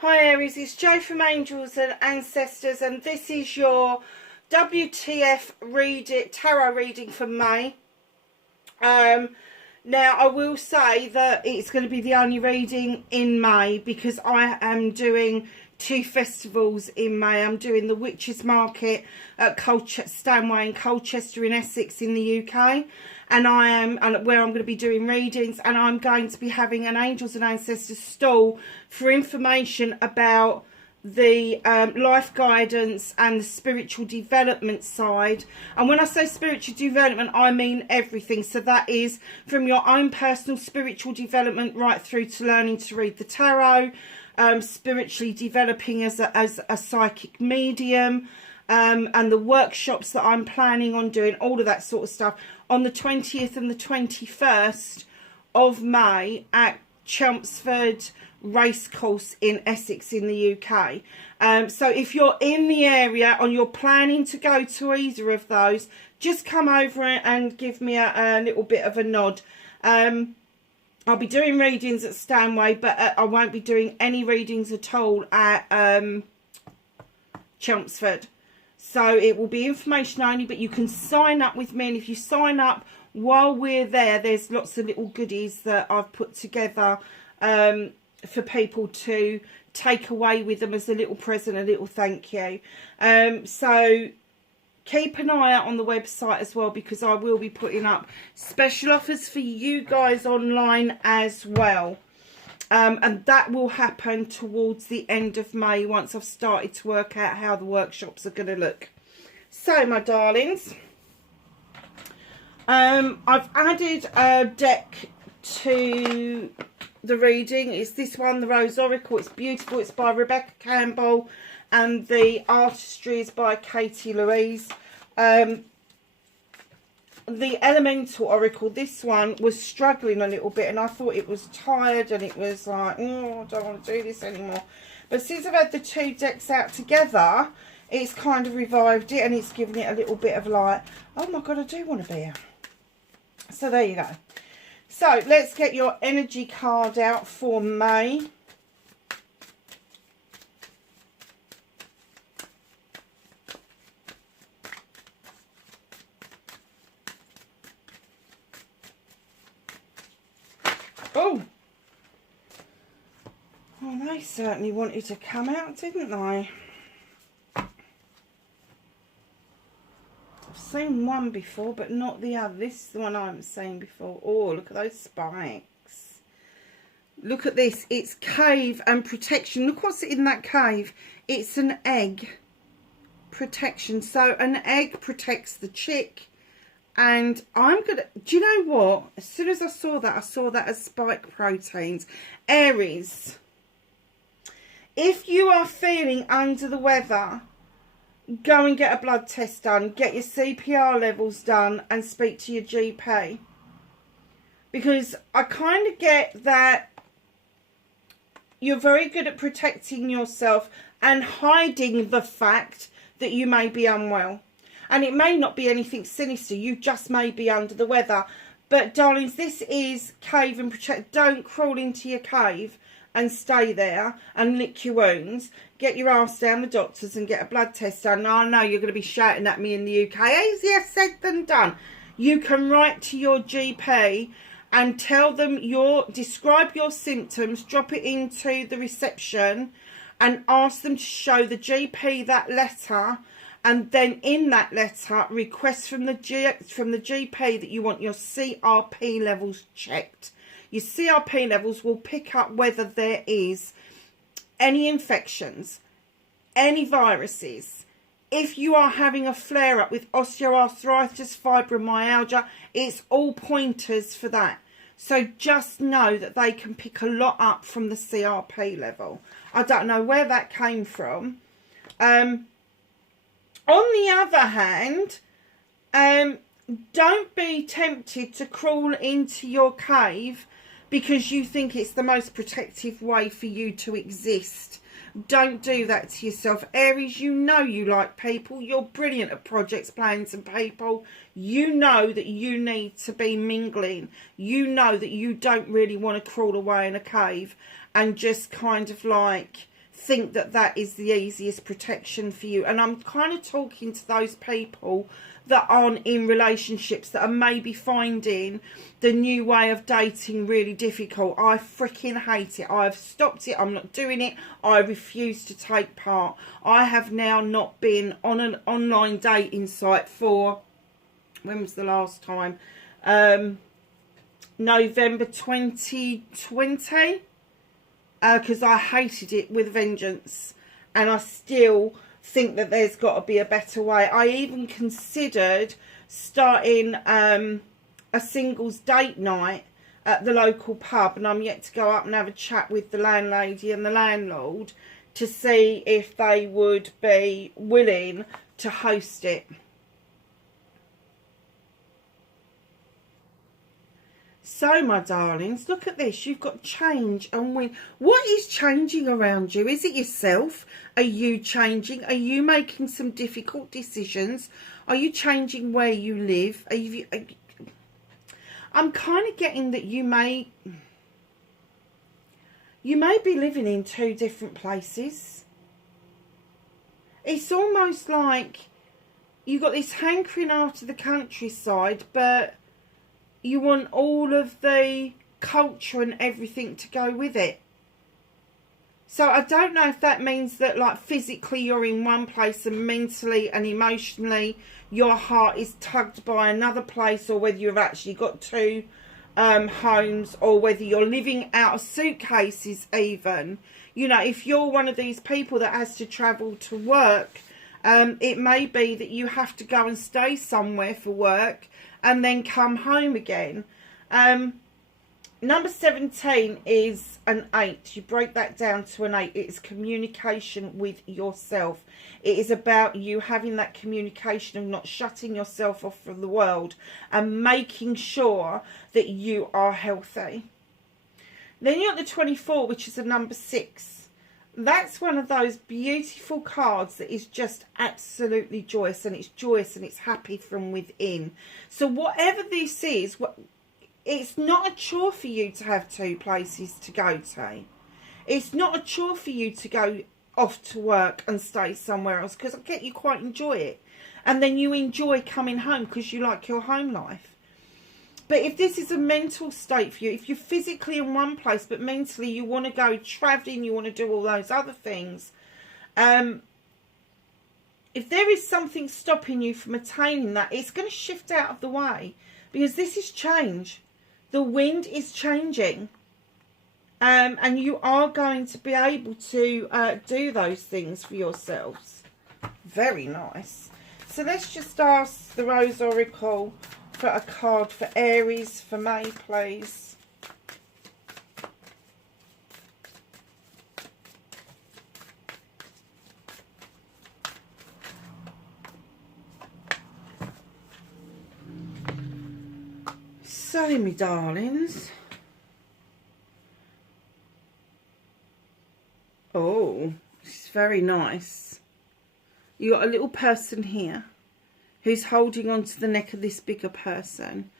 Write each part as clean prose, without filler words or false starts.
Hi Aries, it's Jo from Angels and Ancestors, and this is your WTF tarot reading for May. Now I will say that it's going to be the only reading in May because I am doing two festivals in May. I'm doing the Witches Market at Stanway in Colchester in Essex in the UK, and where I'm going to be doing readings, and I'm going to be having an Angels and Ancestors stall for information about the life guidance and the spiritual development side. And when I say spiritual development, I mean everything. So that is from your own personal spiritual development right through to learning to read the tarot, spiritually developing as a psychic medium, and the workshops that I'm planning on doing, all of that sort of stuff, on the 20th and the 21st of May at Chelmsford Racecourse in Essex in the UK. So if you're in the area and you're planning to go to either of those, just come over and give me a little bit of a nod. I'll be doing readings at Stanway, but I won't be doing any readings at all at Chelmsford. So it will be information only, but you can sign up with me, and if you sign up while we're there, there's lots of little goodies that I've put together for people to take away with them as a little present, a little thank you. So keep an eye out on the website as well, because I will be putting up special offers for you guys online as well. And that will happen towards the end of May once I've started to work out how the workshops are going to look. So, my darlings, I've added a deck to the reading. It's this one, the Rose Oracle. It's beautiful. It's by Rebecca Campbell, and the artistry is by Katie Louise. The Elemental Oracle, this one was struggling a little bit, and I thought it was tired, and it was like, oh, I don't want to do this anymore. But since I've had the two decks out together, it's kind of revived it, and it's given it a little bit of like, oh my God, I do want to be here. So there you go. So let's get your energy card out for May. Oh, well, they certainly wanted to come out, didn't they? I've seen one before, but not the other. This is the one I haven't seen before. Oh, look at those spikes. Look at this. It's cave and protection. Look what's in that cave. It's an egg protection. So an egg protects the chick. And I'm going to, do you know what? As soon as I saw that as spike proteins. Aries, if you are feeling under the weather, go and get a blood test done. Get your CPR levels done and speak to your GP. Because I kind of get that you're very good at protecting yourself and hiding the fact that you may be unwell. And it may not be anything sinister. You just may be under the weather. But, darlings, this is cave and protect. Don't crawl into your cave and stay there and lick your wounds. Get your ass down the doctors and get a blood test done. Now, I know you're going to be shouting at me in the UK. Easier said than done. You can write to your GP and tell them describe your symptoms, drop it into the reception and ask them to show the GP that letter. And then in that letter, request from the GP that you want your CRP levels checked. Your CRP levels will pick up whether there is any infections, any viruses. If you are having a flare-up with osteoarthritis, fibromyalgia, it's all pointers for that. So just know that they can pick a lot up from the CRP level. I don't know where that came from. On the other hand, don't be tempted to crawl into your cave because you think it's the most protective way for you to exist. Don't do that to yourself. Aries, you know you like people. You're brilliant at projects, plans and people. You know that you need to be mingling. You know that you don't really want to crawl away in a cave and just kind of like think that that is the easiest protection for you. And I'm kind of talking to those people that aren't in relationships, that are maybe finding the new way of dating really difficult. I freaking hate it. I've stopped it. I'm not doing it. I refuse to take part. I have now not been on an online dating site for, when was the last time? November 2020. Because I hated it with vengeance, and I still think that there's got to be a better way. I even considered starting a singles date night at the local pub, and I'm yet to go up and have a chat with the landlady and the landlord to see if they would be willing to host it. So, my darlings, look at this. You've got change and win. What is changing around you? Is it yourself? Are you changing? Are you making some difficult decisions? Are you changing where you live? I'm kind of getting that you may be living in two different places. It's almost like you've got this hankering after the countryside, but you want all of the culture and everything to go with it. So I don't know if that means that, like, physically you're in one place and mentally and emotionally your heart is tugged by another place, or whether you've actually got two homes, or whether you're living out of suitcases even. You know, if you're one of these people that has to travel to work, it may be that you have to go and stay somewhere for work and then come home again. Number 17 is an 8. You break that down to an 8. It is communication with yourself. It is about you having that communication of not shutting yourself off from the world and making sure that you are healthy. Then you're at the 24, which is a number 6. That's one of those beautiful cards that is just absolutely joyous, and it's happy from within. So whatever this is, it's not a chore for you to have two places to go to. It's not a chore for you to go off to work and stay somewhere else, because I get you quite enjoy it. And then you enjoy coming home because you like your home life. But if this is a mental state for you, if you're physically in one place but mentally you want to go travelling, you want to do all those other things, if there is something stopping you from attaining that, it's going to shift out of the way, because this is change. The wind is changing, and you are going to be able to do those things for yourselves. Very nice. So let's just ask the Rose Oracle for a card for Aries for May, please. So, me darlings. Oh, it's very nice. You got a little person here who's holding on to the neck of this bigger person,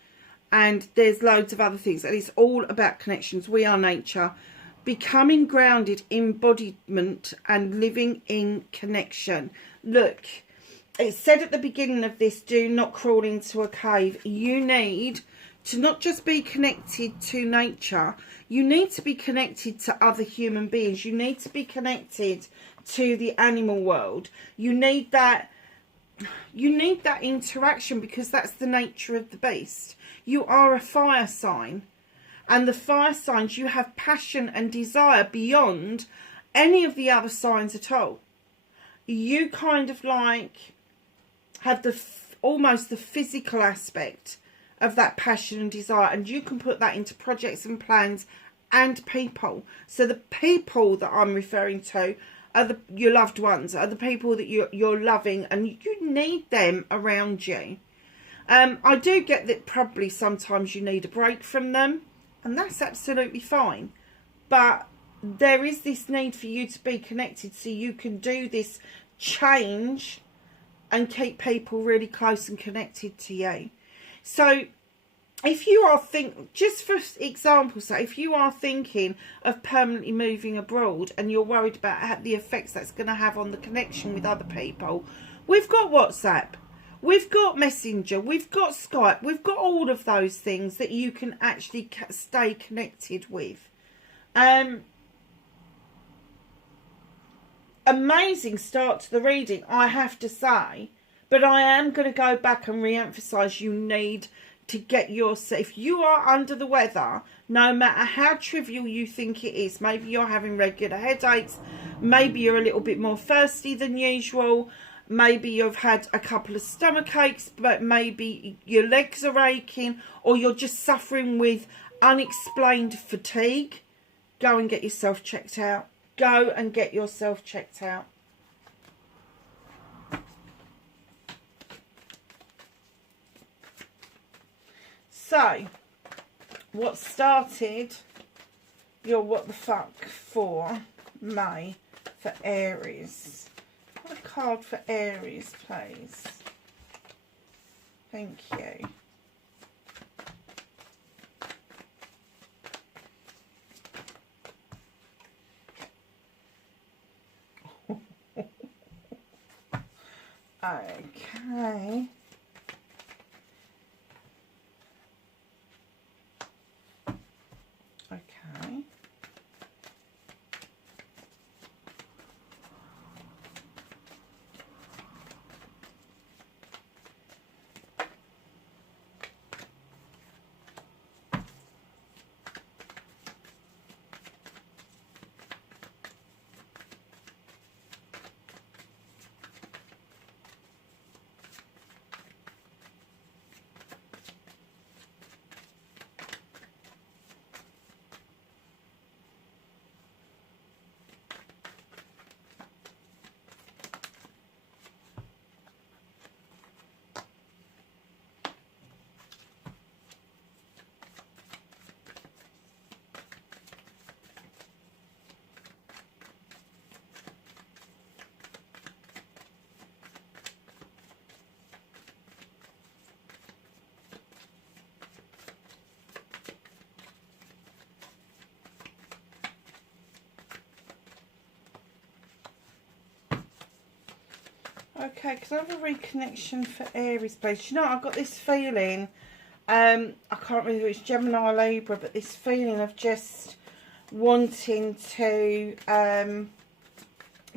and there's loads of other things, and it's all about connections. We are nature, becoming grounded, embodiment, and living in connection. Look, it said at the beginning of this, do not crawl into a cave. You need to not just be connected to nature, you need to be connected to other human beings. You need to be connected to the animal world. You need that interaction, because that's the nature of the beast. You are a fire sign, and the fire signs, you have passion and desire beyond any of the other signs at all. You kind of like have almost the physical aspect of that passion and desire, and you can put that into projects and plans and people. So the people that I'm referring to are your loved ones, are the people that you're loving, and you need them around you. I do get that probably sometimes you need a break from them, and that's absolutely fine. But there is this need for you to be connected so you can do this change and keep people really close and connected to you. So if you are just for example, so if you are thinking of permanently moving abroad and you're worried about the effects that's going to have on the connection with other people, we've got WhatsApp, we've got Messenger, we've got Skype, we've got all of those things that you can actually stay connected with. Amazing start to the reading, I have to say, but I am going to go back and re-emphasise you need to get yourself, if you are under the weather, no matter how trivial you think it is, maybe you're having regular headaches, maybe you're a little bit more thirsty than usual, maybe you've had a couple of stomach aches, but maybe your legs are aching, or you're just suffering with unexplained fatigue, go and get yourself checked out. Go and get yourself checked out. So, what started your what the fuck for May for Aries? What a card for Aries, please. Thank you. Okay. Okay. Okay, can I have a reconnection for Aries, please? You know, I've got this feeling, I can't remember if it's Gemini or Libra, but this feeling of just wanting to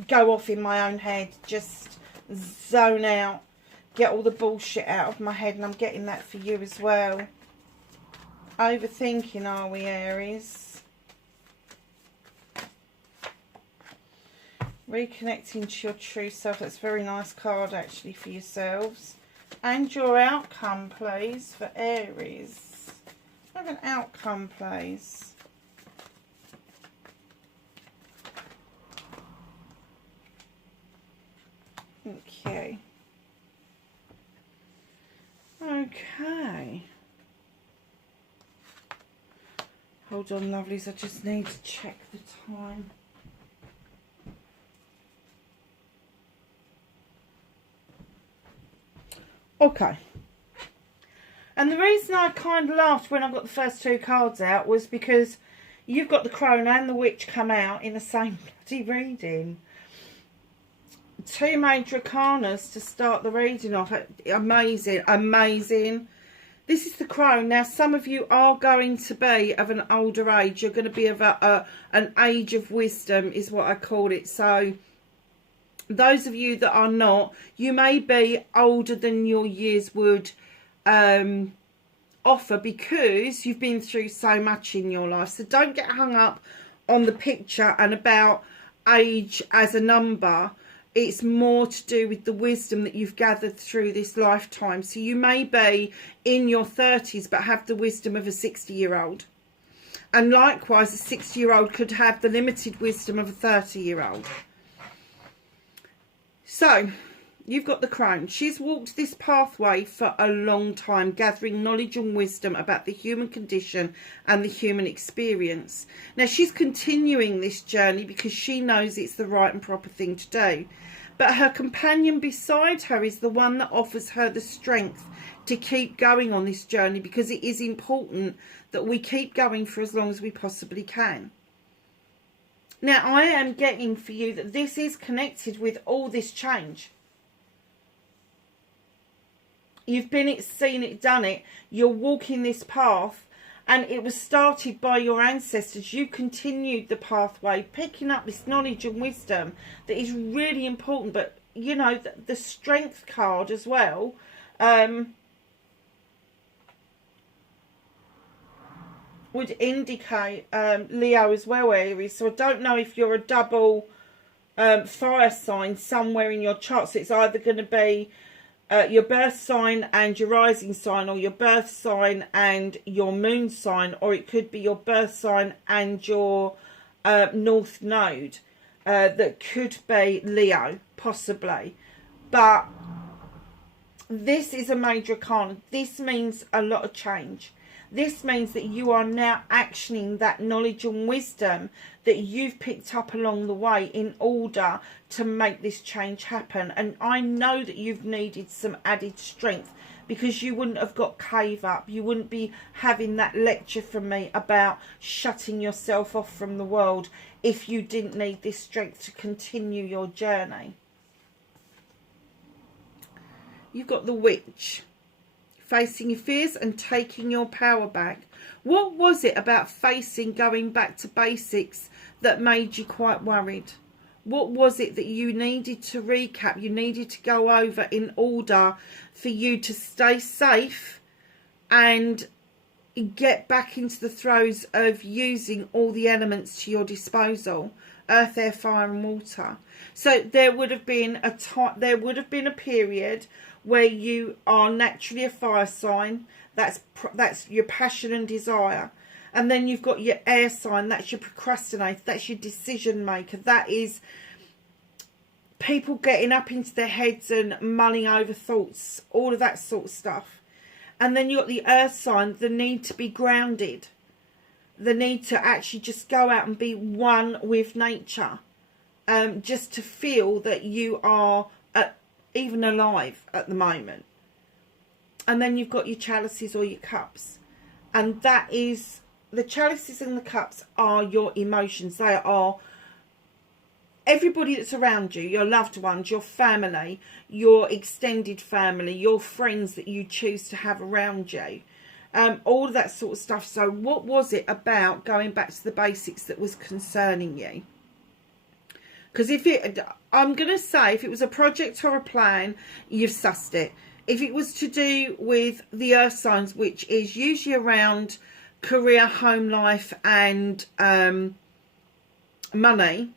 go off in my own head, just zone out, get all the bullshit out of my head, and I'm getting that for you as well. Overthinking, are we, Aries? Reconnecting to your true self. That's a very nice card actually for yourselves. And your outcome, please, for Aries. Have an outcome, please. Okay. Okay. Hold on, lovelies. I just need to check the time. Okay, and the reason I kind of laughed when I got the first two cards out was because you've got the Crone and the Witch come out in the same bloody reading. Two major arcanas to start the reading off. Amazing, amazing. This is the Crone. Now, some of you are going to be of an older age. You're going to be of an age of wisdom is what I call it. So those of you that are not, you may be older than your years would offer because you've been through so much in your life. So don't get hung up on the picture and about age as a number. It's more to do with the wisdom that you've gathered through this lifetime. So you may be in your 30s but have the wisdom of a 60-year-old. And likewise, a 60-year-old could have the limited wisdom of a 30-year-old. So, you've got the Crone. She's walked this pathway for a long time, gathering knowledge and wisdom about the human condition and the human experience. Now, she's continuing this journey because she knows it's the right and proper thing to do. but her companion beside her is the one that offers her the strength to keep going on this journey, because it is important that we keep going for as long as we possibly can. Now, I am getting for you that this is connected with all this change. You've been it, seen it, done it. You're walking this path, and it was started by your ancestors. You continued the pathway, picking up this knowledge and wisdom that is really important. But, you know, the strength card as well, would indicate Leo as well, Aries. So I don't know if you're a double fire sign somewhere in your chart. So it's either going to be your birth sign and your rising sign, or your birth sign and your moon sign, or it could be your birth sign and your north node. That could be Leo, possibly. But this is a major arcana. This means a lot of change. This means that you are now actioning that knowledge and wisdom that you've picked up along the way in order to make this change happen. And I know that you've needed some added strength, because you wouldn't have got cave up. You wouldn't be having that lecture from me about shutting yourself off from the world if you didn't need this strength to continue your journey. You've got the Witch. Facing your fears and taking your power back. What was it about facing going back to basics that made you quite worried? What was it that you needed to recap, you needed to go over in order for you to stay safe and get back into the throes of using all the elements to your disposal? Earth, air, fire and water. So there would have been a time, there would have been a period where you are naturally a fire sign. That's your passion and desire. And then you've got your air sign. That's your procrastinator. That's your decision maker. That is people getting up into their heads and mulling over thoughts. All of that sort of stuff. And then you've got the earth sign. The need to be grounded. The need to actually just go out and be one with nature. Just to feel that you are even alive at the moment. And then you've got your chalices or your cups, and that is, the chalices and the cups are your emotions. They are everybody that's around you, your loved ones, your family, your extended family, your friends that you choose to have around you, all of that sort of stuff. So what was it about going back to the basics that was concerning you? Because I'm going to say, if it was a project or a plan, you've sussed it. If it was to do with the earth signs, which is usually around career, home life and money,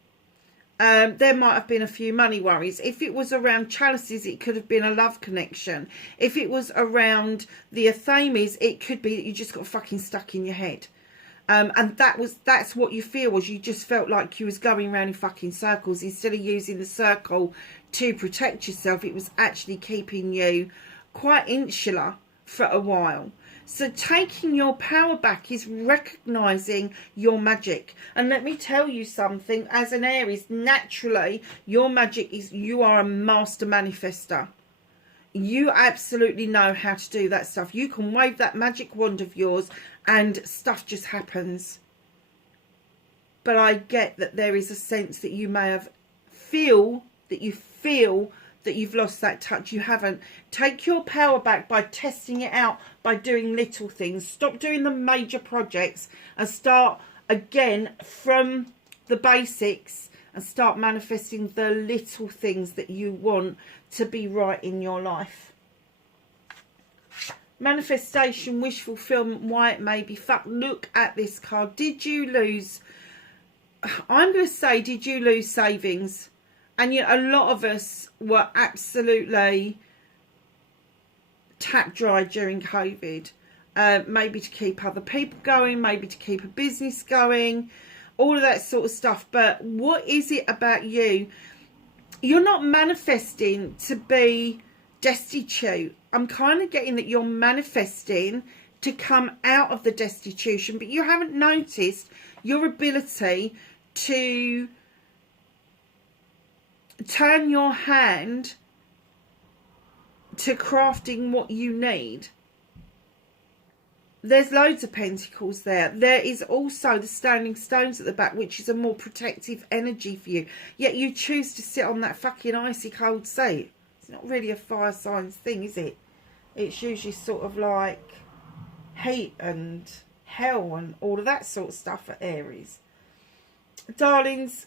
there might have been a few money worries. If it was around chalices, it could have been a love connection. If it was around the Athames, it could be that you just got fucking stuck in your head. And that's what you feel, was you just felt like you was going around in fucking circles. Instead of using the circle to protect yourself, it was actually keeping you quite insular for a while. So taking your power back is recognizing your magic. And let me tell you something, as an Aries, naturally your magic is, you are a master manifester. You absolutely know how to do that stuff. You can wave that magic wand of yours and stuff just happens. But I get that there is a sense that you may have feel that you've lost that touch. You haven't. Take your power back by testing it out, by doing little things. Stop doing the major projects and start again from the basics and start manifesting the little things that you want to be right in your life. Manifestation, wish fulfillment, why it may be. Fuck, look at this card. Did you lose, I'm going to say, did you lose savings? And you know, a lot of us were absolutely tap dry during COVID. Maybe to keep other people going, maybe to keep a business going, all of that sort of stuff. But what is it about you? You're not manifesting to be destitute. I'm kind of getting that you're manifesting to come out of the destitution, but you haven't noticed your ability to turn your hand to crafting what you need. There's loads of pentacles there. There is also the standing stones at the back, which is a more protective energy for you. Yet you choose to sit on that fucking icy cold seat. It's not really a fire signs thing, is it? It's usually sort of like heat and hell and all of that sort of stuff for Aries. Darlings,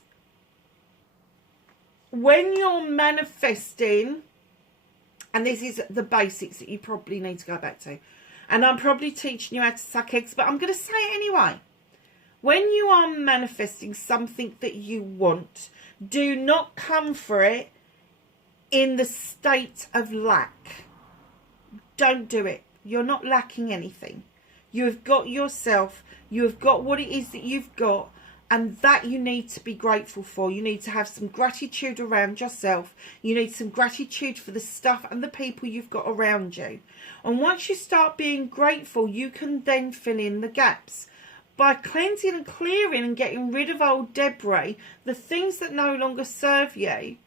when you're manifesting, and this is the basics that you probably need to go back to, and I'm probably teaching you how to suck eggs, but I'm going to say it anyway. When you are manifesting something that you want, do not come for it in the state of lack. Don't do it. You're not lacking anything. You have got yourself. You have got what it is that you've got, and that you need to be grateful for. You need to have some gratitude around yourself. You need some gratitude for the stuff and the people you've got around you. And once you start being grateful, you can then fill in the gaps. By cleansing and clearing and getting rid of old debris, the things that no longer serve you,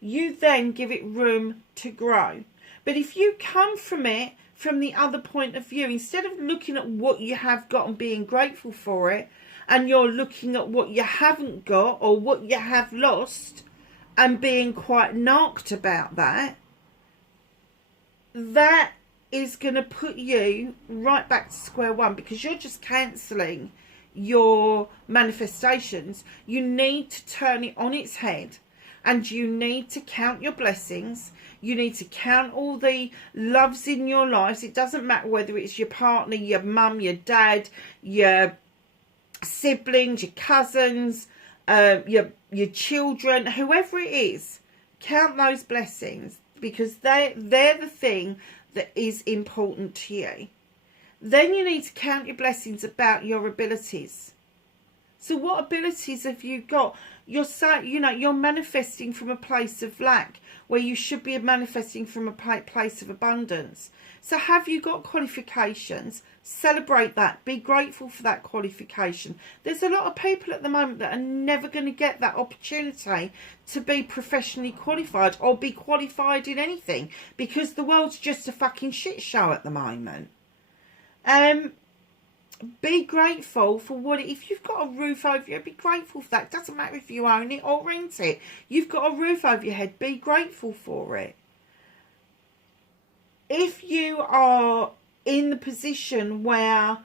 you then give it room to grow. But if you come from it from the other point of view, instead of looking at what you have got and being grateful for it, and you're looking at what you haven't got or what you have lost and being quite narked about that, that is going to put you right back to square one, because you're just cancelling your manifestations. You need to turn it on its head, and you need to count your blessings. You need to count all the loves in your lives. It doesn't matter whether it's your partner, your mum, your dad, your siblings, your cousins, your children, whoever it is. Count those blessings, because they're the thing that is important to you. Then you need to count your blessings about your abilities. So what abilities have you got? You're manifesting from a place of lack, where you should be manifesting from a place of abundance. So have you got qualifications? Celebrate that. Be grateful for that qualification. There's a lot of people at the moment that are never going to get that opportunity to be professionally qualified or be qualified in anything, because the world's just a fucking shit show at the moment. Be grateful for what if you've got a roof over you, be grateful for that. It doesn't matter if you own it or rent it. You've got a roof over your head, be grateful for it. If you are in the position where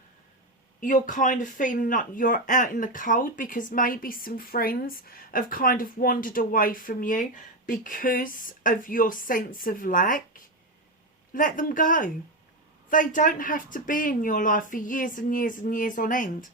you're kind of feeling like you're out in the cold because maybe some friends have kind of wandered away from you because of your sense of lack, let them go. They don't have to be in your life for years and years and years on end.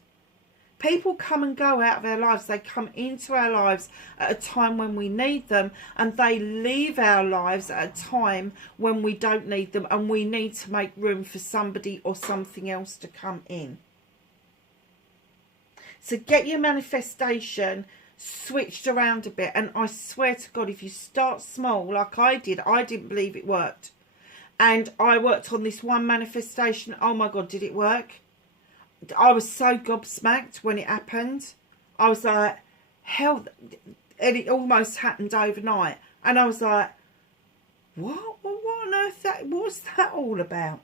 People come and go out of our lives. They come into our lives at a time when we need them, and they leave our lives at a time when we don't need them, and we need to make room for somebody or something else to come in. So get your manifestation switched around a bit, and I swear to God, if you start small like I didn't believe it worked. And I worked on this one manifestation. Oh my God, did it work? I was so gobsmacked when it happened. I was like, hell, and it almost happened overnight. And I was like, what on earth, what's that all about?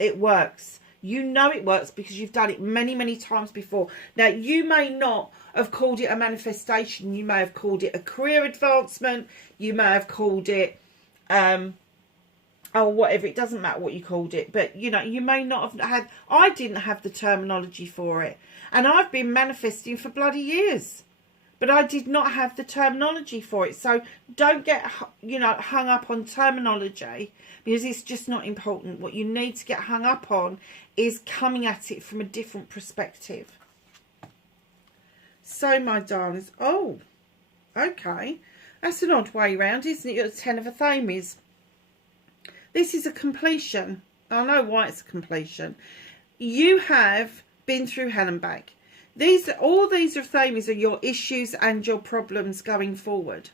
It works. You know it works because you've done it many, many times before. Now, you may not have called it a manifestation. You may have called it a career advancement. You may have called it, or whatever. It doesn't matter what you called it, but you may not have had, I didn't have the terminology for it, and I've been manifesting for bloody years, but I did not have the terminology for it. So don't get hung up on terminology, because it's just not important. What you need to get hung up on is coming at it from a different perspective. So my darlings, oh okay, that's an odd way round, isn't it? The 10 of Athames. This is a completion. I know why it's a completion. You have been through hell and back. All these Athames are your issues and your problems going forward.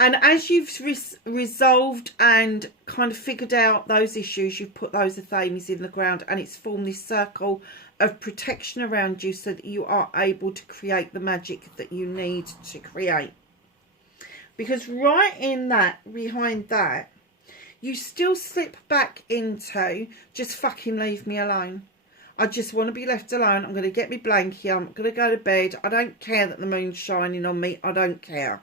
And as you've resolved and kind of figured out those issues, you've put those athames in the ground, and it's formed this circle of protection around you so that you are able to create the magic that you need to create. Because right in that, behind that, you still slip back into just fucking leave me alone. I just want to be left alone. I'm going to get my blankie. I'm going to go to bed. I don't care that the moon's shining on me. I don't care.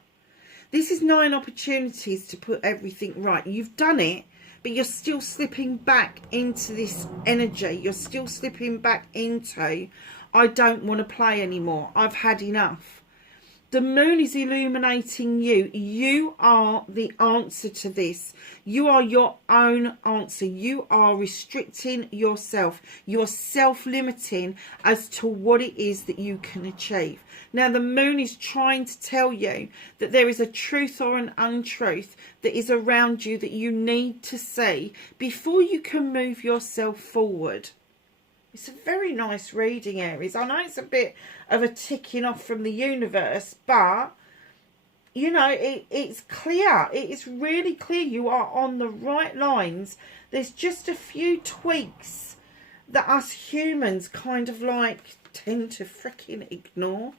This is 9 opportunities to put everything right. You've done it, but you're still slipping back into this energy. You're still slipping back into, I don't want to play anymore. I've had enough. The moon is illuminating you. You are the answer to this. You are your own answer. You are restricting yourself. You're self-limiting as to what it is that you can achieve. Now, the moon is trying to tell you that there is a truth or an untruth that is around you that you need to see before you can move yourself forward. It's a very nice reading, Aries. I know it's a bit of a ticking off from the universe, but, you know, it's clear. It is really clear you are on the right lines. There's just a few tweaks that us humans kind of like tend to freaking ignore.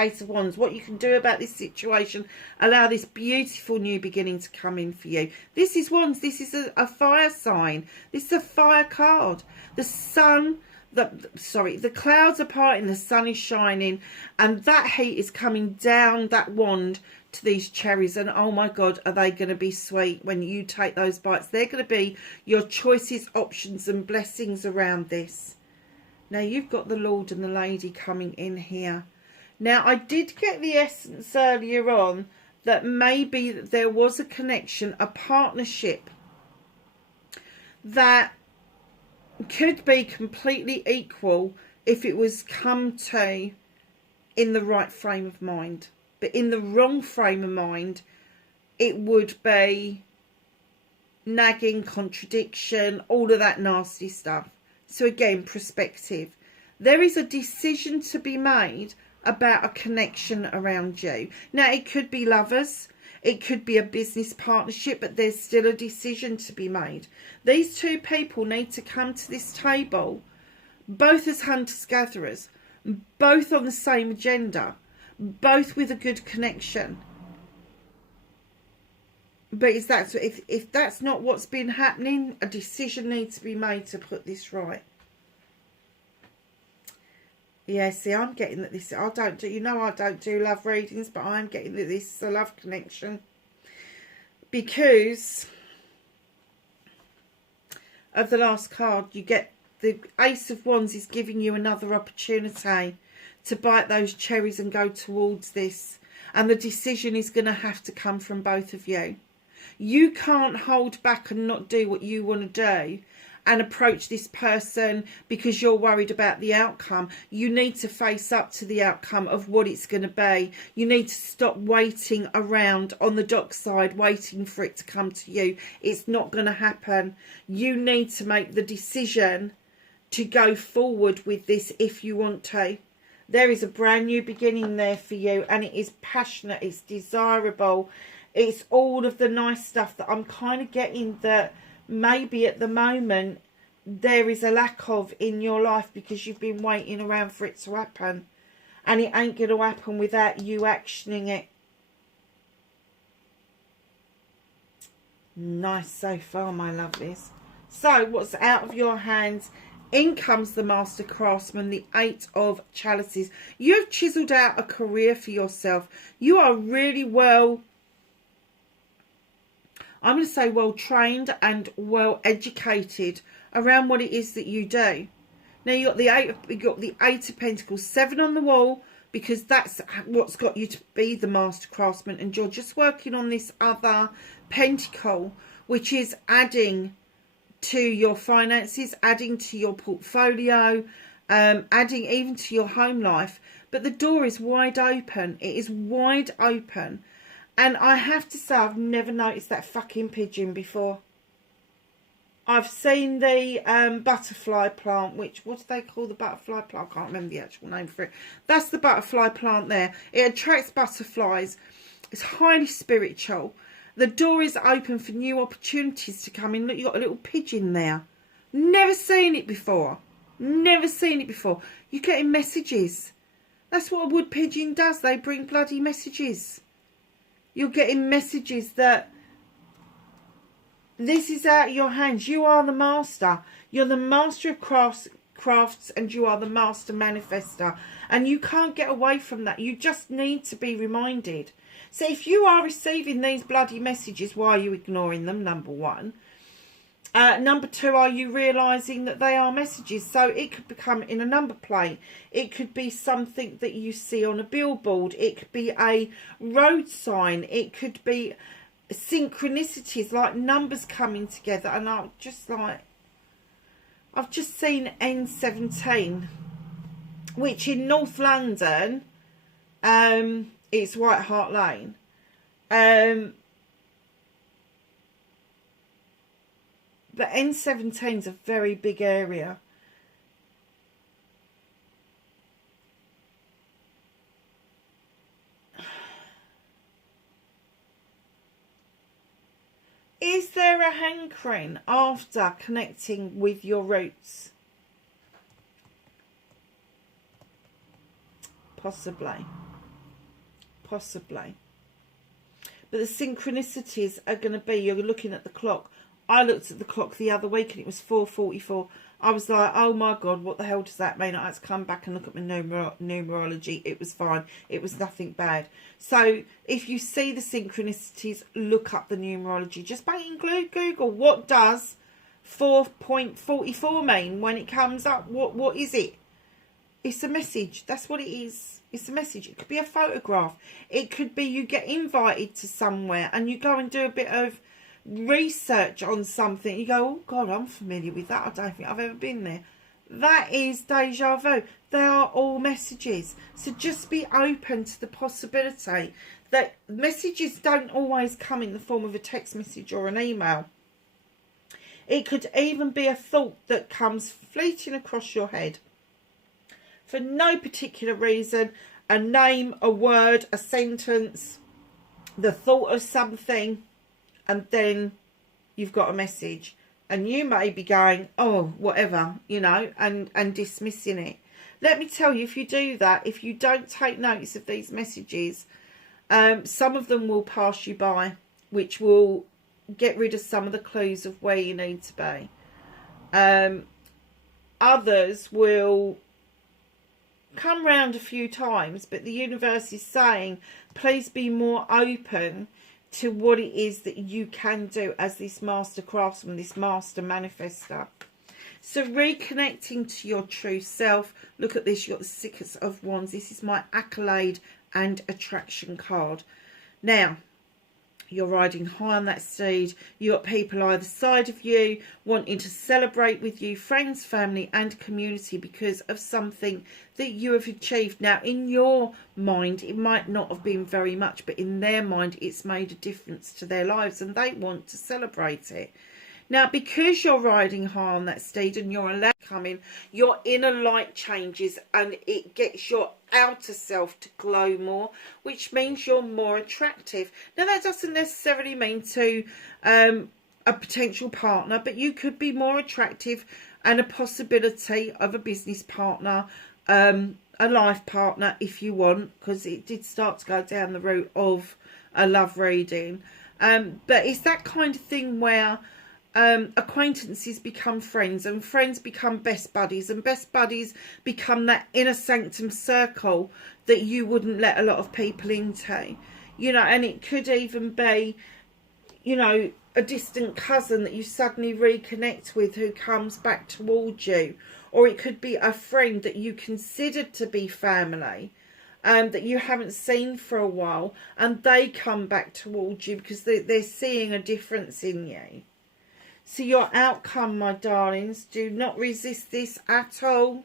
Ace of Wands, what you can do about this situation, allow this beautiful new beginning to come in for you. This is Wands, this is a fire sign. This is a fire card. The sun, the clouds are parting, the sun is shining, and that heat is coming down that wand to these cherries. And oh my God, are they going to be sweet when you take those bites? They're going to be your choices, options and blessings around this. Now you've got the Lord and the Lady coming in here. Now, I did get the essence earlier on that maybe there was a connection, a partnership that could be completely equal if it was come to in the right frame of mind. But in the wrong frame of mind, it would be nagging, contradiction, all of that nasty stuff. So again, perspective. There is a decision to be made about a connection around you. Now, it could be lovers, it could be a business partnership, but there's still a decision to be made. These two people need to come to this table, both as hunters-gatherers, both on the same agenda, both with a good connection. But if that's not what's been happening, a decision needs to be made to put this right. Yeah, see, I'm getting that this, I don't do love readings, but I'm getting that this is a love connection. Because of the last card, you get the Ace of Wands is giving you another opportunity to bite those cherries and go towards this. And the decision is going to have to come from both of you. You can't hold back and not do what you want to do and approach this person because you're worried about the outcome. You need to face up to the outcome of what it's going to be. You need to stop waiting around on the dockside, waiting for it to come to you. It's not going to happen. You need to make the decision to go forward with this if you want to. There is a brand new beginning there for you, and it is passionate, it's desirable, it's all of the nice stuff that I'm kind of getting that maybe at the moment there is a lack of in your life because you've been waiting around for it to happen, and it ain't going to happen without you actioning it. Nice so far, my lovelies. So what's out of your hands? In comes the Master Craftsman, the 8 of Chalices. You've chiselled out a career for yourself. You are really well, I'm going to say well trained and well educated around what it is that you do. Now you got the 8 of Pentacles, 7 on the wall, because that's what's got you to be the Master Craftsman, and you're just working on this other pentacle, which is adding to your finances, adding to your portfolio, adding even to your home life. But the door is wide open. It is wide open. And I have to say, I've never noticed that fucking pigeon before. I've seen the butterfly plant, which, what do they call the butterfly plant? I can't remember the actual name for it. That's the butterfly plant there. It attracts butterflies. It's highly spiritual. The door is open for new opportunities to come in. Look, you've got a little pigeon there. Never seen it before. Never seen it before. You're getting messages. That's what a wood pigeon does. They bring bloody messages. You're getting messages that this is out of your hands. You are the master. You're the master of crafts, and you are the master manifester. And you can't get away from that. You just need to be reminded. So if you are receiving these bloody messages, why are you ignoring them? Number one. Number two, are you realising that they are messages? So it could become in a number plate. It could be something that you see on a billboard. It could be a road sign. It could be synchronicities, like numbers coming together. And I'm just like, I've just seen N17, which in North London, it's White Hart Lane. But N17 is a very big area. Is there a hankering after connecting with your roots? Possibly. Possibly. But the synchronicities are going to be, you're looking at the clock. I looked at the clock the other week and it was 4:44. I was like, oh my God, what the hell does that mean? I had to come back and look at my numerology. It was fine. It was nothing bad. So if you see the synchronicities, look up the numerology. Just bang in Google. What does 4.44 mean when it comes up? What is it? It's a message. That's what it is. It's a message. It could be a photograph. It could be you get invited to somewhere and you go and do a bit of research on something. You go, oh God, I'm familiar with that. I don't think I've ever been there. That is deja vu. They are all messages. So just be open to the possibility that messages don't always come in the form of a text message or an email. It could even be a thought that comes fleeting across your head for no particular reason. A name, a word, a sentence, the thought of something, and then you've got a message. And you may be going, oh, whatever, you know, and dismissing it. Let me tell you, if you do that, if you don't take notice of these messages, some of them will pass you by, which will get rid of some of the clues of where you need to be. Others will come round a few times, but the universe is saying, please be more open to what it is that you can do as this master craftsman, this master manifester. So reconnecting to your true self. Look at this. You've got the Six of Wands. This is my accolade and attraction card. Now, you're riding high on that steed. You've got people either side of you wanting to celebrate with you, friends, family and community, because of something that you have achieved. Now, in your mind, it might not have been very much, but in their mind, it's made a difference to their lives and they want to celebrate it. Now, because you're riding high on that steed and you're allowed to come in, your inner light changes and it gets your outer self to glow more, which means you're more attractive. Now, that doesn't necessarily mean to a potential partner, but you could be more attractive and a possibility of a business partner, a life partner if you want, because it did start to go down the route of a love reading. But it's that kind of thing where acquaintances become friends and friends become best buddies and best buddies become that inner sanctum circle that you wouldn't let a lot of people into, you know. And it could even be, you know, a distant cousin that you suddenly reconnect with who comes back towards you, or it could be a friend that you considered to be family that you haven't seen for a while and they come back towards you because they're seeing a difference in you. So your outcome, my darlings, do not resist this at all.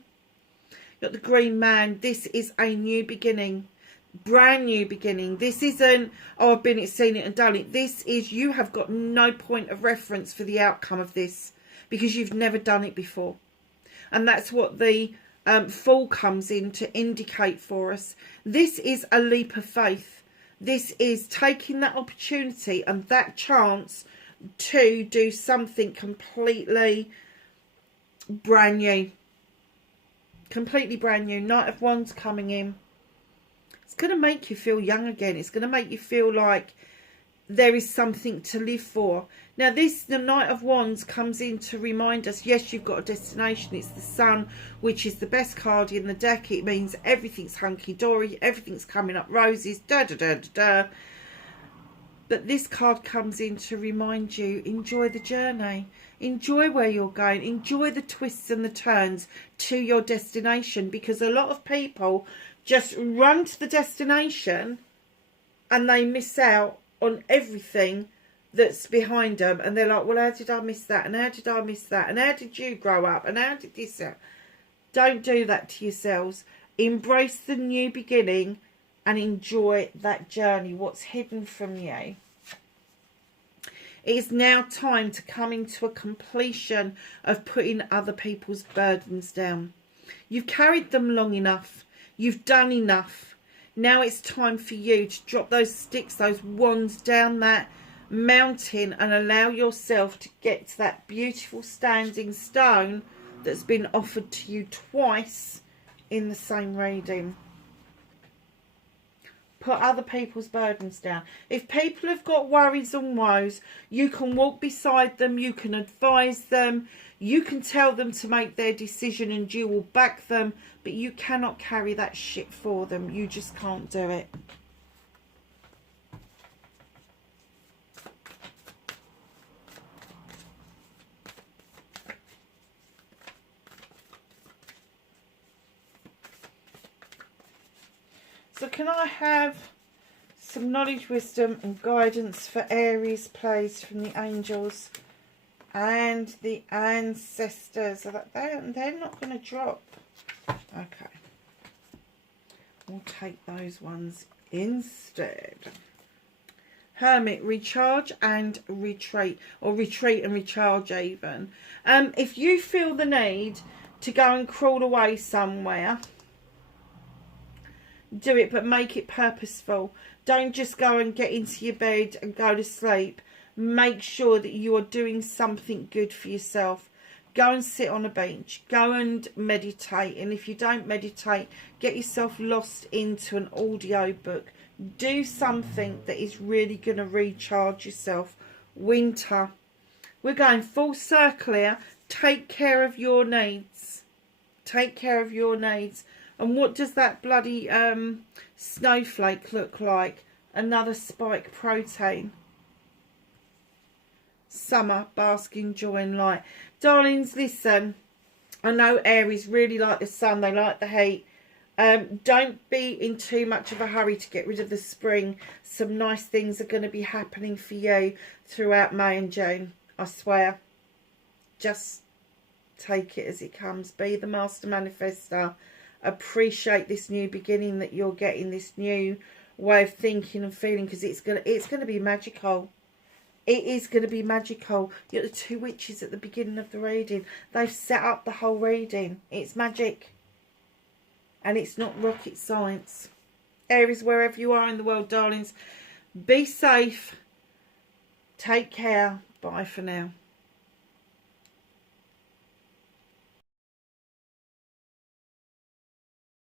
You've got the Green Man. This is a new beginning. Brand new beginning. This isn't, oh, I've been seen it and done it. This is, you have got no point of reference for the outcome of this because you've never done it before. And that's what the Fool comes in to indicate for us. This is a leap of faith. This is taking that opportunity and that chance to do something completely brand new. Completely brand new. Knight of Wands coming in. It's going to make you feel young again. It's going to make you feel like there is something to live for. Now the Knight of Wands comes in to remind us, yes, you've got a destination. It's the Sun, which is the best card in the deck. It means everything's hunky-dory, everything's coming up roses, da-da-da-da-da. But this card comes in to remind you, enjoy the journey. Enjoy where you're going. Enjoy the twists and the turns to your destination. Because a lot of people just run to the destination and they miss out on everything that's behind them. And they're like, well, how did I miss that? And how did I miss that? And how did you grow up? And how did this happen? Don't do that to yourselves. Embrace the new beginning and enjoy that journey, what's hidden from you. It is now time to come into a completion of putting other people's burdens down. You've carried them long enough. You've done enough. Now it's time for you to drop those sticks, those wands down that mountain and allow yourself to get to that beautiful standing stone that's been offered to you twice in the same reading. Put other people's burdens down. If people have got worries and woes, you can walk beside them, you can advise them, you can tell them to make their decision and you will back them, but you cannot carry that shit for them. You just can't do it. So can I have some knowledge, wisdom and guidance for Aries, please, from the angels and the ancestors? They're not going to drop. Okay. We'll take those ones instead. Hermit, recharge and retreat. Or retreat and recharge even. If you feel the need to go and crawl away somewhere, do it, but make it purposeful. Don't just go and get into your bed and go to sleep. Make sure that you are doing something good for yourself. Go and sit on a beach. Go and meditate. And if you don't meditate, get yourself lost into an audio book. Do something that is really going to recharge yourself. Winter. We're going full circle here. Take care of your needs. Take care of your needs. And what does that bloody snowflake look like? Another spike protein. Summer, basking, joy and light. Darlings, listen. I know Aries really like the sun. They like the heat. Don't be in too much of a hurry to get rid of the spring. Some nice things are going to be happening for you throughout May and June. I swear. Just take it as it comes. Be the master manifester. Appreciate this new beginning that you're getting, this new way of thinking and feeling, because it's gonna be magical. It is going to be magical. You're the two witches at the beginning of the reading. They've set up the whole reading. It's magic. And it's not rocket science. Aries, wherever you are in the world, darlings, be safe. Take care. Bye for now.